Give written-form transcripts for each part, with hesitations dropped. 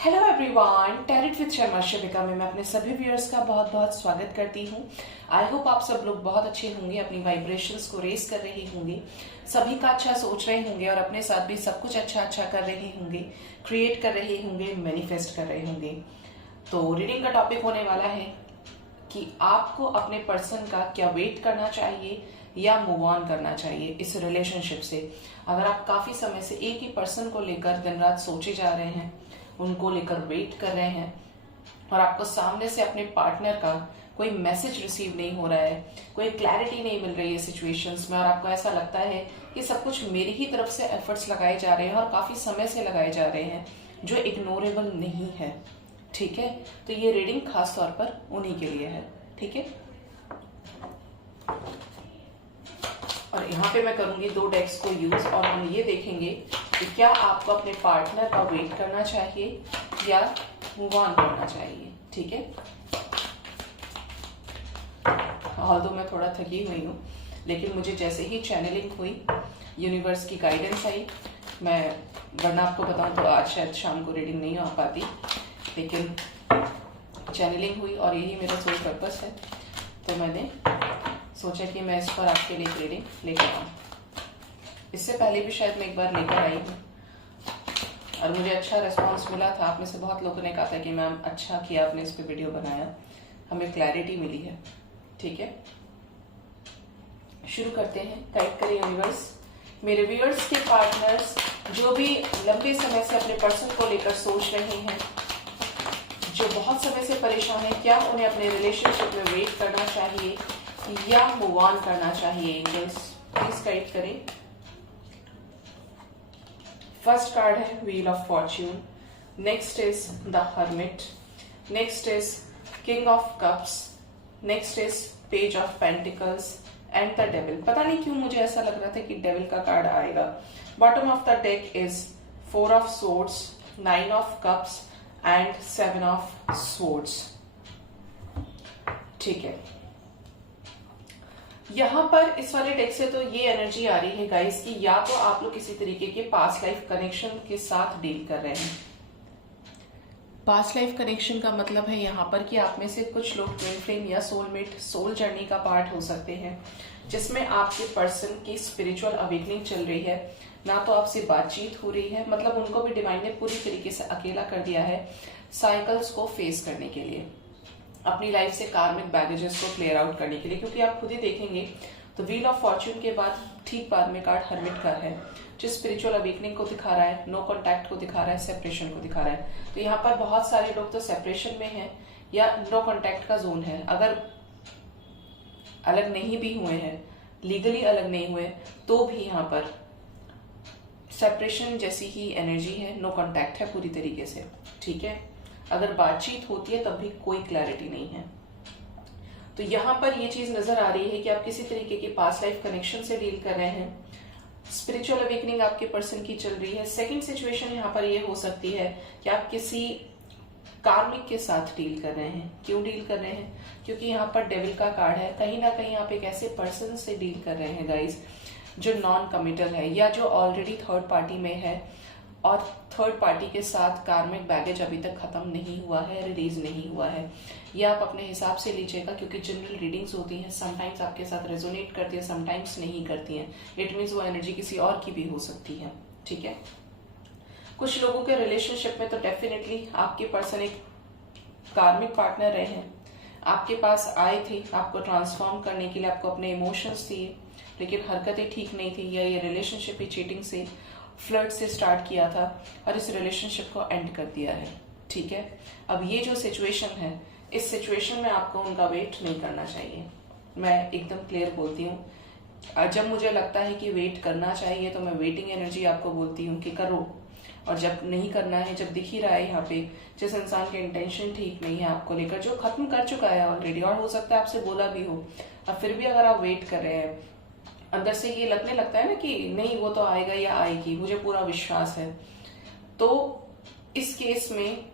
Hello everyone, tarot with Sharma Shivika में मैं अपने सभी व्यूअर्स का बहुत बहुत स्वागत करती हूँ। आई होप आप सब लोग बहुत अच्छे होंगे, अपनी वाइब्रेशंस को रेस कर रहे होंगे, सभी का अच्छा सोच रहे होंगे और अपने साथ भी सब कुछ अच्छा अच्छा कर रहे होंगे, क्रिएट कर रहे होंगे, मैनिफेस्ट कर रहे होंगे। तो रीडिंग का टॉपिक होने वाला है कि आपको अपने पर्सन का क्या वेट करना चाहिए या मूव ऑन करना चाहिए इस रिलेशनशिप से। अगर आप काफी समय से एक ही पर्सन को लेकर दिन रात सोचे जा रहे हैं, उनको लेकर वेट कर रहे हैं और आपको सामने से अपने पार्टनर का कोई मैसेज रिसीव नहीं हो रहा है, कोई क्लैरिटी नहीं मिल रही है सिचुएशंस में और आपको ऐसा लगता है कि सब कुछ मेरी ही तरफ से एफर्ट्स लगाए जा रहे हैं और काफी समय से लगाए जा रहे हैं जो इग्नोरेबल नहीं है, ठीक है। तो ये रीडिंग खास तौर पर उन्हीं के लिए है, ठीक है। और यहाँ पे मैं करूंगी 2 डेक्स को यूज और हम ये देखेंगे कि क्या आपको अपने पार्टनर का वेट करना चाहिए या मूव ऑन करना चाहिए, ठीक है। हाल तो मैं थोड़ा थकी हुई हूँ, लेकिन मुझे जैसे ही चैनलिंग हुई, यूनिवर्स की गाइडेंस आई, मैं वरना आपको बताऊं तो आज शायद शाम को रीडिंग नहीं आ पाती, लेकिन चैनलिंग हुई और यही मेरा सोल पर्पस है। तो मैंने सोचा कि मैं इस पर आपके लिए रीडिंग लेकर आऊँ। इससे पहले भी शायद मैं एक बार लेकर आई हूँ और मुझे अच्छा रिस्पांस मिला था। आप में से बहुत लोगों ने कहा था कि मैम अच्छा किया आपने इस पे वीडियो बनाया, हमें क्लैरिटी मिली है, ठीक है। शुरू करते हैं। गाइड करें यूनिवर्स, मेरे व्यूअर्स के पार्टनर्स जो भी लंबे समय से अपने पर्सन को लेकर सोच रहे हैं, जो बहुत समय से परेशान है, क्या उन्हें अपने रिलेशनशिप में वेट करना चाहिए या मूव ऑन करना चाहिए। एंजल्स प्लीज गाइड करें। फर्स्ट कार्ड है wheel of Fortune, next is the hermit, next is king of cups, next is page of pentacles and the devil. पता नहीं क्यों मुझे ऐसा लग रहा था कि डेविल का कार्ड आएगा। Bottom of the deck is 4 of swords, 9 of cups and 7 of swords, ठीक है। यहां पर इस वाले डेक से तो ये एनर्जी आ रही है गाइस कि या तो आप लोग किसी तरीके के पास्ट लाइफ कनेक्शन के साथ डील कर रहे हैं। पास्ट लाइफ कनेक्शन का मतलब है यहाँ पर कि आप में से कुछ लोग ट्विन फ्लेम या सोलमेट, सोल जर्नी का पार्ट हो सकते हैं, जिसमें आपके पर्सन की स्पिरिचुअल अवेकनिंग चल रही है। ना तो आपसे बातचीत हो रही है, मतलब उनको भी डिवाइन ने पूरी तरीके से अकेला कर दिया है साइकिल्स को फेस करने के लिए, अपनी लाइफ से कार्मिक बैगेजेस को क्लियर आउट करने के लिए। क्योंकि आप खुद ही देखेंगे तो व्हील ऑफ फॉर्च्यून के बाद ठीक बाद में कार्ड हर्मिट का है, जो स्पिरिचुअल अवेकनिंग को दिखा रहा है, नो कॉन्टैक्ट को दिखा रहा है, सेपरेशन को दिखा रहा है। तो यहाँ पर बहुत सारे लोग तो सेपरेशन में हैं या नो कॉन्टैक्ट का जोन है। अगर अलग नहीं भी हुए हैं, लीगली अलग नहीं हुए, तो भी यहाँ पर सेपरेशन जैसी ही एनर्जी है, नो कॉन्टैक्ट है पूरी तरीके से, ठीक है। अगर बातचीत होती है तब भी कोई क्लैरिटी नहीं है। तो यहां पर ये चीज नजर आ रही है कि आप किसी तरीके के पास्ट लाइफ कनेक्शन से डील कर रहे हैं, स्पिरिचुअल अवेकनिंग आपके पर्सन की चल रही है। सेकंड सिचुएशन यहाँ पर ये हो सकती है कि आप किसी कार्मिक के साथ डील कर रहे हैं। क्यों डील कर रहे हैं? क्योंकि यहाँ पर डेविल का कार्ड है। कहीं ना कहीं आप एक ऐसे पर्सन से डील कर रहे हैं गाइज जो नॉन कमिटल है या जो ऑलरेडी थर्ड पार्टी में है और थर्ड पार्टी के साथ कार्मिक बैगेज अभी तक खत्म नहीं हुआ है, रिलीज नहीं हुआ है। ये आप अपने हिसाब से लीजिएगा, क्योंकि जनरल रीडिंग्स होती हैं, समटाइम्स आपके साथ रेजोनेट करती है, समटाइम्स नहीं करती हैं। इट मीन्स वो एनर्जी किसी और की भी हो सकती है, ठीक है। कुछ लोगों के रिलेशनशिप में तो डेफिनेटली आपके पर्सन एक कार्मिक पार्टनर रहे हैं, आपके पास आए थे आपको ट्रांसफॉर्म करने के लिए, आपको अपने इमोशंस दिए, लेकिन हरकतें ठीक नहीं थी, या ये रिलेशनशिप ही चीटिंग से, फ्लर्ट से स्टार्ट किया था और इस रिलेशनशिप को एंड कर दिया है, ठीक है। अब ये जो सिचुएशन है, इस सिचुएशन में आपको उनका वेट नहीं करना चाहिए। मैं एकदम क्लियर बोलती हूँ, जब मुझे लगता है कि वेट करना चाहिए तो मैं वेटिंग एनर्जी आपको बोलती हूँ कि करो, और जब नहीं करना है, जब दिख ही रहा है यहाँ पे जिस इंसान के इंटेंशन ठीक नहीं है आपको लेकर, जो खत्म कर चुका है ऑलरेडी, और हो सकता है आपसे बोला भी हो, अब फिर भी अगर आप वेट कर रहे हैं, अंदर से ये लगने लगता है ना कि नहीं वो तो आएगा या आएगी, मुझे पूरा विश्वास है, तो इस केस में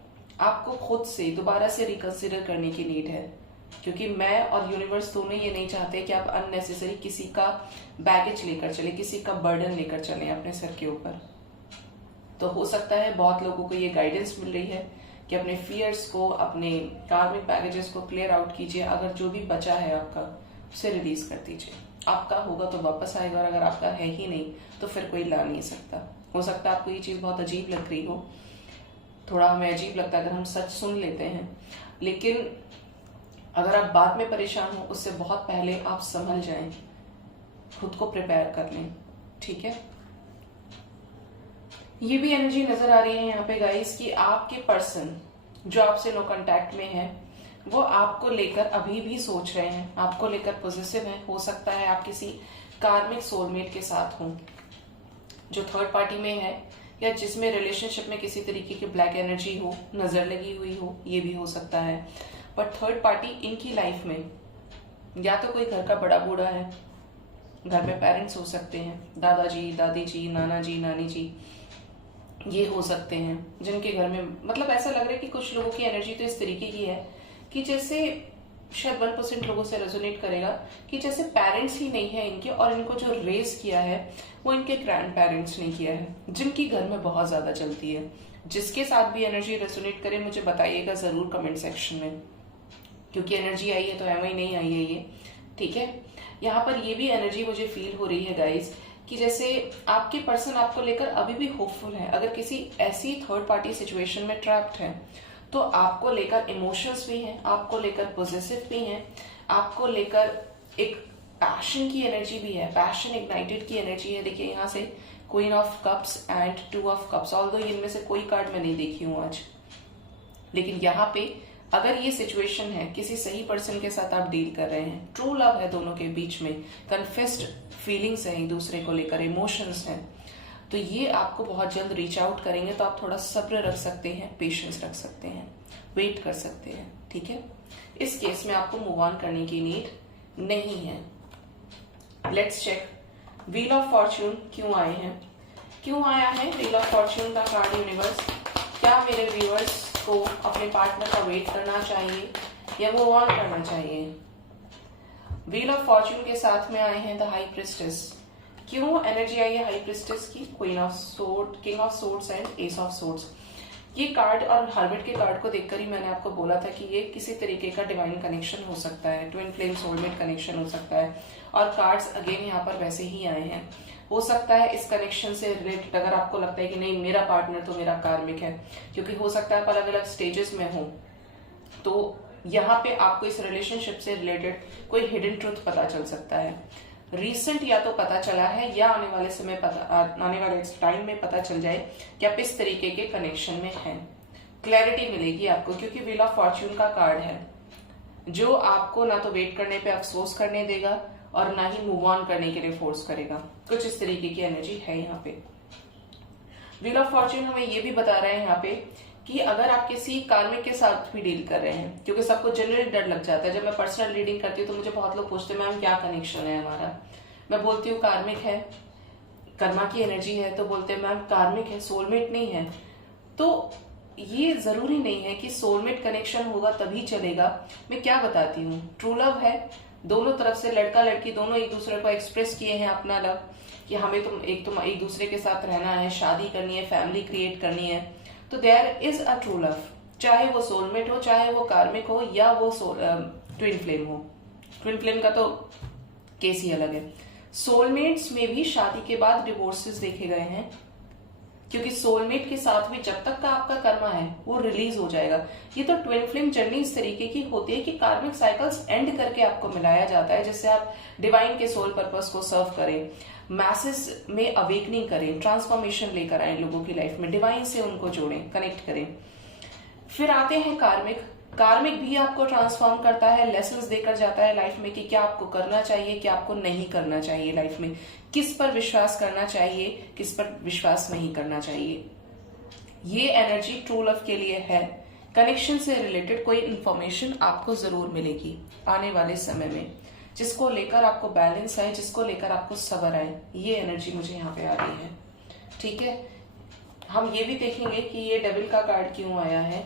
आपको खुद से दोबारा से रिकंसिडर करने की नीड है। क्योंकि मैं और यूनिवर्स दोनों ये नहीं चाहते कि आप अननेसेसरी किसी का बैगेज लेकर चले, किसी का बर्डन लेकर चले अपने सर के ऊपर। तो हो सकता है बहुत लोगों को ये गाइडेंस मिल रही है कि अपने फियर्स को, अपने कार्मिक बैगेजेस को क्लियर आउट कीजिए। अगर जो भी बचा है आपका उसे रिलीज कर दीजिए। आपका होगा तो वापस आएगा, और अगर आपका है ही नहीं तो फिर कोई ला नहीं सकता। हो सकता है आपको ये चीज बहुत अजीब लग रही हो, थोड़ा हमें अजीब लगता है अगर हम सच सुन लेते हैं, लेकिन अगर आप बाद में परेशान हो उससे बहुत पहले आप संभल जाएं, खुद को प्रिपेयर कर लें। ठीक है, ये भी एनर्जी नजर आ रही है यहाँ पे गाइस कि आपके पर्सन जो आपसे नो कांटेक्ट में है वो आपको लेकर अभी भी सोच रहे हैं, आपको लेकर पॉजिटिव है। हो सकता है आप किसी कार्मिक सोलमेट के साथ हो जो थर्ड पार्टी में है, या जिसमें रिलेशनशिप में किसी तरीके की ब्लैक एनर्जी हो, नजर लगी हुई हो, ये भी हो सकता है। बट थर्ड पार्टी इनकी लाइफ में या तो कोई घर का बड़ा बूढ़ा है, घर में पेरेंट्स हो सकते हैं, दादाजी, दादी जी, नाना जी, नानी जी, ये हो सकते हैं जिनके घर में मतलब ऐसा लग रहा है कि कुछ लोगों की एनर्जी तो इस तरीके की है कि जैसे शायद 1% लोगों से रेजोनेट करेगा कि जैसे पेरेंट्स ही नहीं है इनके, और इनको जो रेस किया है वो इनके ग्रैंड पेरेंट्स ने किया है, जिनकी घर में बहुत ज्यादा चलती है। जिसके साथ भी एनर्जी रेजोनेट करे मुझे बताइएगा जरूर कमेंट सेक्शन में, क्योंकि एनर्जी आई है तो एम आई नहीं आई है ये। ठीक है, यहाँ पर ये भी एनर्जी मुझे फील हो रही है गाइस कि जैसे आपके पर्सन आपको लेकर अभी भी होपफुल है। अगर किसी ऐसी थर्ड पार्टी सिचुएशन में ट्रैप्ड है तो आपको लेकर इमोशंस भी हैं, आपको लेकर पॉजिटिव भी हैं, आपको लेकर एक पैशन की एनर्जी भी है, पैशन इग्नाइटेड की एनर्जी है। देखिए यहाँ से queen of cups and 2 of cups, although इनमें से कोई कार्ड मैं नहीं देखी हूं आज, लेकिन यहाँ पे अगर ये सिचुएशन है किसी सही पर्सन के साथ आप डील कर रहे हैं, ट्रू लव है दोनों के बीच में, कन्फेस्ड फीलिंग्स हैं एक दूसरे को लेकर, इमोशंस हैं, तो ये आपको बहुत जल्द रीच आउट करेंगे। तो आप थोड़ा सब्र रख सकते हैं, पेशेंस रख सकते हैं, वेट कर सकते हैं। ठीक है, इस केस में आपको मूव ऑन करने की नीड नहीं है। Let's check wheel of fortune क्यों आए हैं, क्यों आया है व्हील ऑफ फॉर्च्यून का कार्ड यूनिवर्स। क्या मेरे व्यूअर्स को अपने पार्टनर का वेट करना चाहिए या मूव ऑन करना चाहिए? व्हील ऑफ फॉर्च्यून के साथ में आए हैं द हाई प्रिस्टेस। क्यों एनर्जी आई है हाई प्रिस्टेस की? Queen of sword, king of swords and S of swords. ये कार्ड और हर्मिट के कार्ड को देखकर ही मैंने आपको बोला था कि ये किसी तरीके का डिवाइन कनेक्शन हो सकता है, ट्विन फ्लेम सोलमेट कनेक्शन हो सकता है। और कार्ड्स अगेन यहाँ पर वैसे ही आए हैं। हो सकता है इस कनेक्शन से रिलेटेड अगर आपको लगता है कि नहीं मेरा पार्टनर तो मेरा कार्मिक है, क्योंकि हो सकता है आप अलग अलग स्टेजेस में हो, तो यहाँ पे आपको इस रिलेशनशिप से रिलेटेड कोई हिडन ट्रूथ पता चल सकता है। रिसेंट या तो पता चला है या आने वाले समय आने वाले टाइम में पता चल जाए कि आप इस तरीके के कनेक्शन में हैं। क्लैरिटी मिलेगी आपको, क्योंकि व्हील ऑफ फॉर्च्यून का कार्ड है जो आपको ना तो वेट करने पे अफसोस करने देगा और ना ही मूव ऑन करने के लिए फोर्स करेगा। कुछ इस तरीके की एनर्जी है यहाँ पे। व्हील ऑफ फॉर्च्यून हमें ये भी बता रहे हैं यहाँ पे कि अगर आप किसी कार्मिक के साथ भी डील कर रहे हैं, क्योंकि सबको जनरली डर लग जाता है। जब मैं पर्सनल रीडिंग करती हूँ तो मुझे बहुत लोग पूछते हैं मैम क्या कनेक्शन है हमारा। मैं बोलती हूँ कार्मिक है, कर्मा की एनर्जी है, तो बोलते हैं मैम कार्मिक है, सोलमेट नहीं है। तो ये जरूरी नहीं है कि सोलमेट कनेक्शन होगा तभी चलेगा। मैं क्या बताती हूँ, ट्रू लव है, दोनों तरफ से लड़का लड़की दोनों एक दूसरे को एक्सप्रेस किए हैं अपना लव कि हमें तुम एक दूसरे के साथ रहना है, शादी करनी है, फैमिली क्रिएट करनी है। तो there is a true love, चाहे वो सोलमेट हो, चाहे वो कार्मिक हो, या वो ट्विन फ्लेम हो। ट्विन फ्लेम का तो केस ही अलग है। सोलमेट्स में भी शादी के बाद डिवोर्सेस देखे गए हैं, क्योंकि सोलमेट के साथ भी जब तक का आपका कर्मा है वो रिलीज हो जाएगा। ये तो ट्विन फ्लेम जर्नी इस तरीके की होती है कि कार्मिक साइकिल्स एंड करके आपको मिलाया जाता है, जिससे आप डिवाइन के सोल पर्पस को सर्व करें, मैसेज में अवेकनिंग करें, ट्रांसफॉर्मेशन लेकर आए लोगों की लाइफ में, डिवाइन से उनको जोड़ें, कनेक्ट करें। फिर आते हैं कार्मिक। कार्मिक भी आपको ट्रांसफॉर्म करता है, लेसन्स देकर जाता है लाइफ में कि क्या आपको करना चाहिए, क्या आपको नहीं करना चाहिए लाइफ में, किस पर विश्वास करना चाहिए, किस पर विश्वास नहीं करना चाहिए। ये एनर्जी ट्रू लव के लिए है। कनेक्शन से रिलेटेड कोई इंफॉर्मेशन आपको जरूर मिलेगी आने वाले समय में, जिसको लेकर आपको बैलेंस आए, जिसको लेकर आपको सबर आए। ये एनर्जी मुझे यहाँ पे आ रही है। ठीक है, हम ये भी देखेंगे कि ये डेविल का कार्ड क्यों आया है।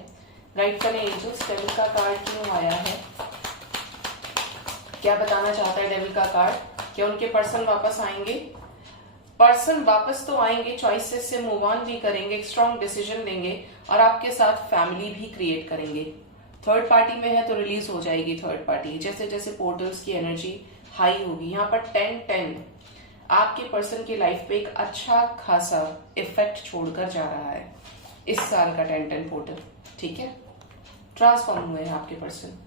गाइड करें एंजल्स, डेविल का कार्ड क्यों आया है, क्या बताना चाहता है डेविल का कार्ड। क्या उनके पर्सन वापस आएंगे? पर्सन वापस तो आएंगे, चॉइसेस से मूव ऑन भी करेंगे, एक स्ट्रॉन्ग डिसीजन लेंगे और आपके साथ फैमिली भी क्रिएट करेंगे। थर्ड पार्टी में है तो रिलीज हो जाएगी थर्ड पार्टी। जैसे जैसे पोर्टल्स की एनर्जी हाई होगी, यहाँ पर 10-10 आपके पर्सन की लाइफ पे एक अच्छा खासा इफेक्ट छोड़कर जा रहा है इस साल का 10-10 पोर्टल। ठीक है, ट्रांसफॉर्म हुए हैं आपके पर्सन।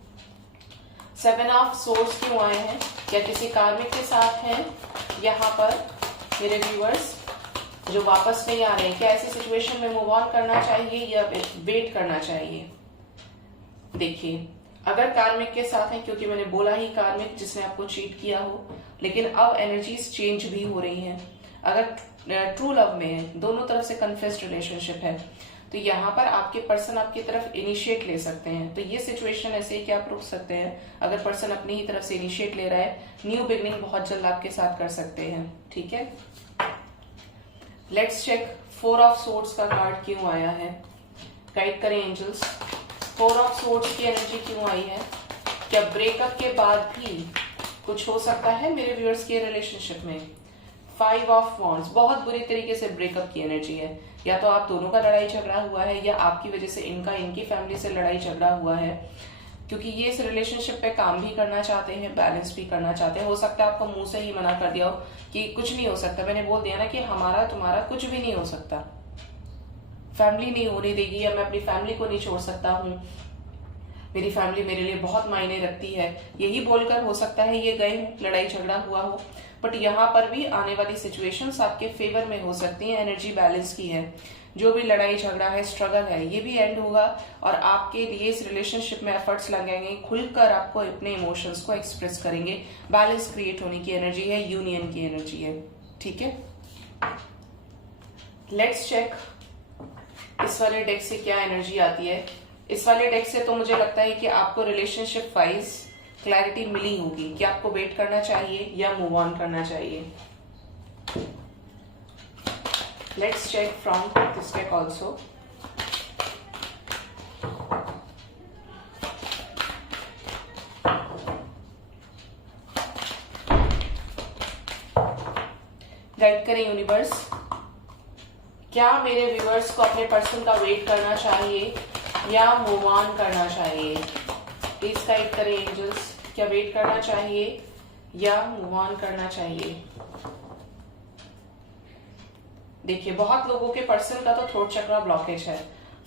7 ऑफ सोर्स क्यों आए हैं? क्या किसी कार्मिक के साथ हैं यहाँ पर मेरे व्यूअर्स जो वापस नहीं आ रहे हैं? क्या ऐसी सिचुएशन में मूव ऑन करना चाहिए या वेट करना चाहिए? देखिए, अगर कार्मिक के साथ है, क्योंकि मैंने बोला ही कार्मिक जिसने आपको चीट किया हो, लेकिन अब एनर्जीज चेंज भी हो रही हैं। अगर ट्रू लव में है, दोनों तरफ से कन्फेस्ड रिलेशनशिप है, तो यहाँ पर आपके पर्सन आपकी तरफ इनिशिएट ले सकते हैं। तो ये सिचुएशन ऐसे है कि आप रुक सकते हैं। अगर पर्सन अपनी ही तरफ से इनिशिएट ले रहा है, न्यू बिगनिंग बहुत जल्द आपके साथ कर सकते हैं। ठीक है, लेट्स चेक 4 ऑफ सोर्ड्स का कार्ड क्यों आया है। गाइड करें एंजल्स, 4 ऑफ सोर्ड्स की एनर्जी क्यों आई है? क्या ब्रेकअप के बाद भी कुछ हो सकता है मेरे व्यूअर्स के रिलेशनशिप में? 5 ऑफ वॉन्ड्स, बहुत बुरी तरीके से ब्रेकअप की एनर्जी है। या तो आप दोनों का लड़ाई झगड़ा हुआ है या आपकी वजह से इनकी फैमिली से लड़ाई झगड़ा हुआ है, क्योंकि ये इस रिलेशनशिप पे काम भी करना चाहते हैं, बैलेंस भी करना चाहते हैं। हो सकता है आपको मुंह से ही मना कर दिया हो कि कुछ नहीं हो सकता। मैंने बोल दिया ना कि हमारा तुम्हारा कुछ भी नहीं हो सकता, फैमिली नहीं होने देगी, या मैं अपनी फैमिली को नहीं छोड़ सकता हूँ, मेरी फैमिली मेरे लिए बहुत मायने रखती है, यही बोलकर हो सकता है ये गए हो, लड़ाई झगड़ा हुआ हो। बट यहाँ पर भी आने वाली सिचुएशंस आपके फेवर में हो सकती हैं। एनर्जी बैलेंस की है। जो भी लड़ाई झगड़ा है, स्ट्रगल है, ये भी एंड होगा और आपके लिए इस रिलेशनशिप में एफर्ट्स लगाएंगे, खुलकर आपको अपने इमोशंस को एक्सप्रेस करेंगे। बैलेंस क्रिएट होने की एनर्जी है, यूनियन की एनर्जी है। ठीक है, लेट्स चेक इस वाले डेक से क्या एनर्जी आती है। इस वाले डेक से तो मुझे लगता है कि आपको रिलेशनशिप वाइज क्लैरिटी मिली होगी कि आपको वेट करना चाहिए या मूव ऑन करना चाहिए। Let's check from this deck also. Guide करें यूनिवर्स, क्या मेरे व्यूअर्स को अपने पर्सन का वेट करना चाहिए या मूव ऑन करना चाहिए? प्लीज गाइड करें एंजल्स, क्या वेट करना चाहिए या मूव ऑन करना चाहिए? देखिए, बहुत लोगों के पर्सन का तो थ्रोट चक्रा ब्लॉकेज है।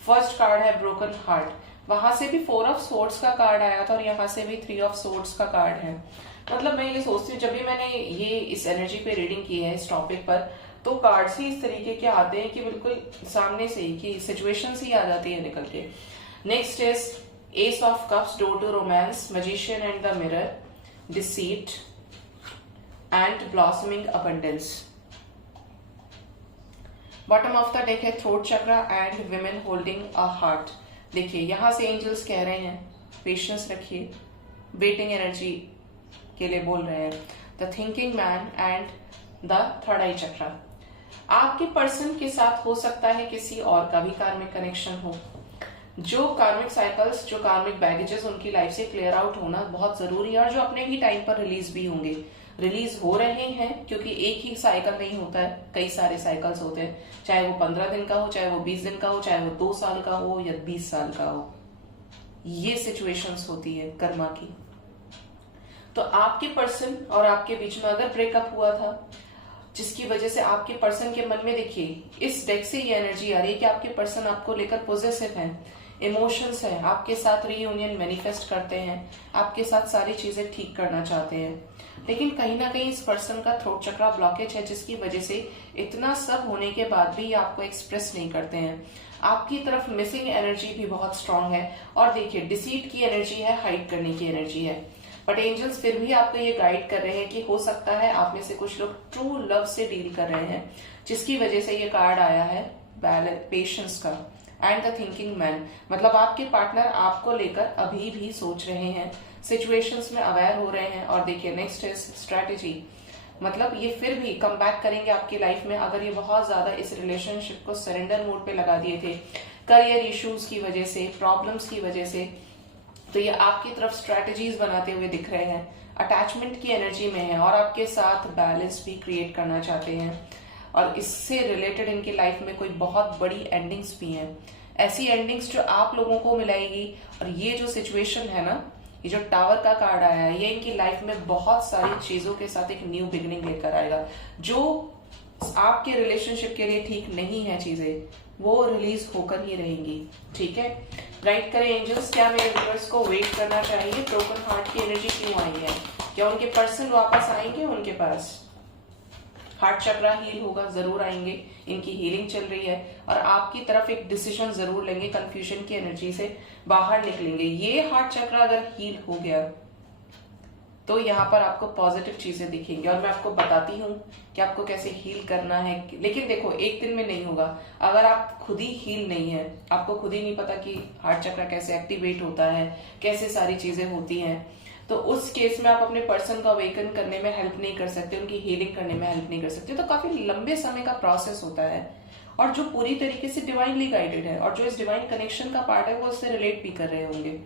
फर्स्ट कार्ड है ब्रोकन हार्ट, वहां से भी 4 ऑफ सोर्ड्स का कार्ड आया था और यहाँ से भी 3 ऑफ सोर्ड्स का कार्ड है। मतलब मैं ये सोचती हूँ, जब भी मैंने ये इस एनर्जी पे रीडिंग की है इस टॉपिक पर, तो कार्ड्स ही इस तरीके के आते हैं कि बिल्कुल सामने से ही कि सिचुएशंस ही आ जाती है निकल के। Next is ace of cups, door to romance, magician and the mirror, deceit and blossoming abundance. Bottom of the deck है throat chakra and women holding a heart. देखिए, यहां से एंजल्स कह रहे हैं पेशेंस रखिए, वेटिंग एनर्जी के लिए बोल रहे हैं। The thinking man and the third eye chakra. आपके पर्सन के साथ हो सकता है किसी और का भी कार्मिक कनेक्शन हो। जो कार्मिक साइकिल्स, जो कार्मिक बैगेजेस उनकी लाइफ से क्लियर आउट होना बहुत जरूरी है और जो अपने ही टाइम पर रिलीज भी होंगे, रिलीज हो रहे हैं, क्योंकि एक ही साइकिल नहीं होता है, कई सारे साइकिल्स होते हैं। चाहे वो 15 दिन का हो, चाहे वो 20 दिन का हो, चाहे वो 2 साल का हो या 20 साल का हो, ये सिचुएशंस होती है कर्मा की। तो आपके पर्सन और आपके बीच में अगर ब्रेकअप हुआ था, जिसकी वजह से आपके पर्सन के मन में, देखिए इस डेक से ये एनर्जी आ रही है कि आपके पर्सन आपको लेकर पॉजिटिव है, इमोशंस है, आपके साथ रीयूनियन मैनिफेस्ट करते हैं, आपके साथ सारी चीजें ठीक करना चाहते हैं। लेकिन कहीं ना कहीं इस पर्सन का थ्रोट चक्रा ब्लॉकेज है, जिसकी वजह से इतना सब होने के बाद भी आपको एक्सप्रेस नहीं करते हैं। आपकी तरफ मिसिंग एनर्जी भी बहुत स्ट्रांग है और देखिए डिसीट की एनर्जी है, हाइड करने की एनर्जी है। बट एंजल्स फिर भी आपको ये गाइड कर रहे हैं कि हो सकता है आप में से कुछ लोग ट्रू लव से डील कर रहे हैं, जिसकी वजह से ये कार्ड आया है पेशेंस का एंड द थिंकिंग मैन। मतलब आपके पार्टनर आपको लेकर अभी भी सोच रहे हैं, सिचुएशंस में अवेयर हो रहे हैं। और देखिए नेक्स्ट इज स्ट्रेटेजी, मतलब ये फिर भी कम बैक करेंगे आपकी लाइफ में। अगर ये बहुत ज्यादा इस रिलेशनशिप को सरेंडर मोड पे लगा दिए थे करियर इश्यूज की वजह से, प्रॉब्लम्स की वजह से, तो ये आपकी तरफ स्ट्रेटेजीज बनाते हुए दिख रहे हैं, अटैचमेंट की एनर्जी में है और आपके साथ बैलेंस भी क्रिएट करना चाहते हैं। और इससे रिलेटेड इनकी लाइफ में कोई बहुत बड़ी एंडिंग्स भी हैं, ऐसी एंडिंग्स जो आप लोगों को मिलाएगी। और ये जो सिचुएशन है ना, ये जो टावर का कार्ड आया है, ये इनकी लाइफ में बहुत सारी चीजों के साथ एक न्यू बिगिनिंग लेकर आएगा। जो आपके रिलेशनशिप के लिए ठीक नहीं है चीजें, वो रिलीज होकर ही रहेंगी। ठीक है, गाइड करें एंजल्स, क्या मेरे व्यूअर्स को वेट करना चाहिए? ब्रोकन हार्ट की एनर्जी क्यों आई है? क्या उनके पर्सन वापस आएंगे? उनके पास हार्ट चक्रा हील होगा, जरूर आएंगे, इनकी हीलिंग चल रही है और आपकी तरफ एक डिसीजन जरूर लेंगे, कंफ्यूजन की एनर्जी से बाहर निकलेंगे। ये हार्ट चक्रा अगर हील हो गया तो यहाँ पर आपको पॉजिटिव चीजें दिखेंगी और मैं आपको बताती हूँ कि आपको कैसे हील करना है। लेकिन देखो, एक दिन में नहीं होगा। अगर आप खुद ही हील नहीं है, आपको खुद ही नहीं पता कि हार्ट चक्रा कैसे एक्टिवेट होता है, कैसे सारी चीजें होती हैं, तो उस केस में आप अपने पर्सन को अवेकन करने में हेल्प नहीं कर सकते, उनकी हीलिंग करने में हेल्प नहीं कर सकते। तो काफी लंबे समय का प्रोसेस होता है और जो पूरी तरीके से डिवाइनली गाइडेड है और जो इस डिवाइन कनेक्शन का पार्ट है वो उससे रिलेट भी कर रहे होंगे।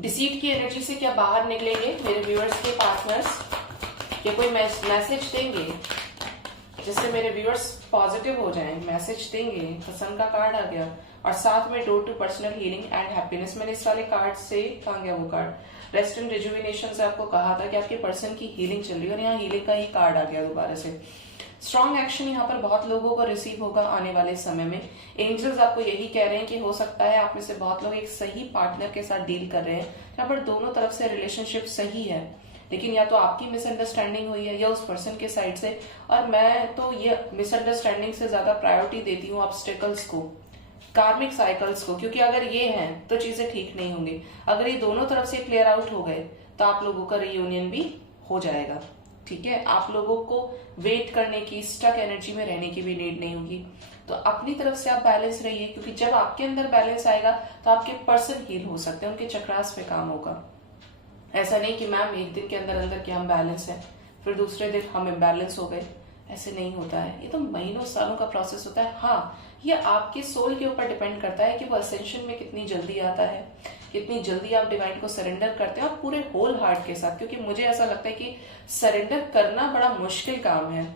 डिसीट की एनर्जी से क्या बाहर निकलेंगे मेरे व्यूअर्स के पार्टनर्स? क्या कोई मैसेज देंगे जिससे मेरे व्यूअर्स पॉजिटिव हो जाएं? मैसेज देंगे। पसंद का कार्ड आ गया और साथ में door to personal healing and happiness. मैंने इस वाले कार्ड से, कहाँ गया वो कार्ड, रेस्ट एंड रिजुविनेशन से आपको कहा था कि आपके पर्सन की हीलिंग चल रही है और यहाँ हीलिंग का ही कार्ड आ गया दोबारा से। स्ट्रॉन्ग एक्शन यहाँ पर बहुत लोगों को रिसीव होगा आने वाले समय में। एंजल्स आपको यही कह रहे हैं कि हो सकता है आप में से बहुत लोग एक सही पार्टनर के साथ डील कर रहे हैं यहाँ पर दोनों तरफ से रिलेशनशिप सही है, लेकिन या तो आपकी मिसअंडरस्टैंडिंग हुई है या उस पर्सन के साइड से। और मैं तो ये मिसअंडरस्टैंडिंग से ज्यादा प्रायोरिटी देती हूँ ऑब्स्टेकल्स को, कार्मिक साइकिल्स को, क्योंकि अगर ये हैं तो चीजें ठीक नहीं होंगी। अगर ये दोनों तरफ से क्लियर आउट हो गए तो आप लोगों का रियूनियन भी हो जाएगा। ठीक है, आप लोगों को वेट करने की, स्टक एनर्जी में रहने की भी नीड नहीं होगी। तो अपनी तरफ से आप बैलेंस रहिए, क्योंकि जब आपके अंदर बैलेंस आएगा तो आपके पर्सन हील हो सकते हैं, उनके चक्रास पे काम होगा। ऐसा नहीं कि मैम एक दिन के अंदर अंदर कि हम बैलेंस है फिर दूसरे दिन हम इम्बैलेंस हो गए, ऐसे नहीं होता है। ये तो महीनों सालों का प्रोसेस होता है। हाँ, ये आपके सोल के ऊपर डिपेंड करता है कि वो असेंशन में कितनी जल्दी आता है, कितनी जल्दी आप डिवाइन को सरेंडर करते हैं और पूरे होल हार्ट के साथ। क्योंकि मुझे ऐसा लगता है कि सरेंडर करना बड़ा मुश्किल काम है।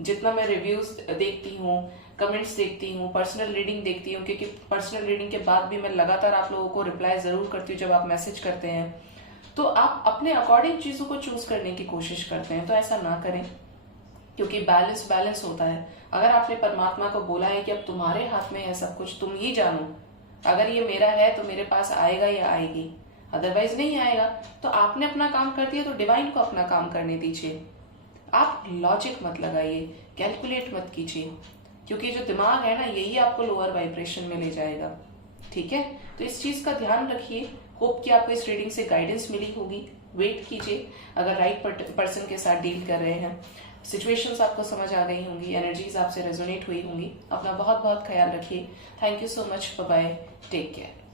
जितना मैं रिव्यूज देखती हूँ, कमेंट्स देखती हूँ, पर्सनल रीडिंग देखती हूँ, क्योंकि पर्सनल रीडिंग के बाद भी मैं लगातार आप लोगों को रिप्लाई जरूर करती हूँ जब आप मैसेज करते हैं, तो आप अपने अकॉर्डिंग चीजों को चूज करने की कोशिश करते हैं। तो ऐसा ना करें, क्योंकि बैलेंस होता है। अगर आपने परमात्मा को बोला है कि अब तुम्हारे हाथ में है सब कुछ, तुम ही जानो, अगर ये मेरा है तो मेरे पास आएगा या आएगी, अदरवाइज नहीं आएगा। तो आपने अपना काम कर दिया तो डिवाइन को अपना काम करने दीजिए। आप लॉजिक मत लगाइए, कैलकुलेट मत कीजिए, क्योंकि जो दिमाग है ना, यही आपको लोअर वाइब्रेशन में ले जाएगा। ठीक है, तो इस चीज का ध्यान रखिए। होप कि आपको इस रीडिंग से गाइडेंस मिली होगी। वेट कीजिए, अगर राइट पर्सन के साथ डील कर रहे हैं, सिचुएशंस आपको समझ आ गई होंगी, एनर्जीज आपसे रेजोनेट हुई होंगी। अपना बहुत बहुत ख्याल रखिए। Thank you so much, bye bye, take care.